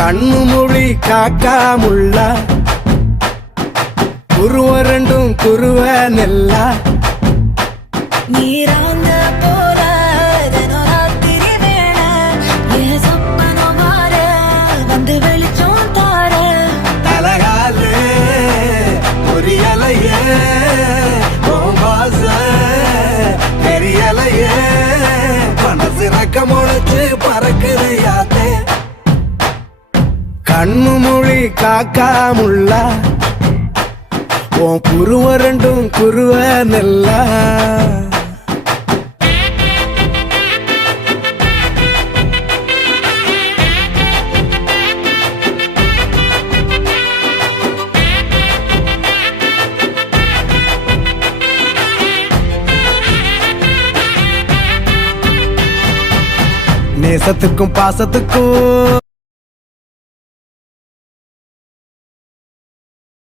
கண்ணு மொழி காக்காமுள்ள குருவ ரெண்டும் குருவ நெல்லா நீராங்க போல தினராத்திரி வேண என் சொப்பனம் மாற வந்து வெளிச்சம் தார தலகாலே பொரியலையே வாச பெரியலையே மனசு ரக்க முளைச்சு பறக்குது யாத்தே கண்ணு மொழி காக்காமுள்ள உன் குருவ ரெண்டும் குருவ நெல்லா நேசத்துக்கும் பாசத்துக்கும்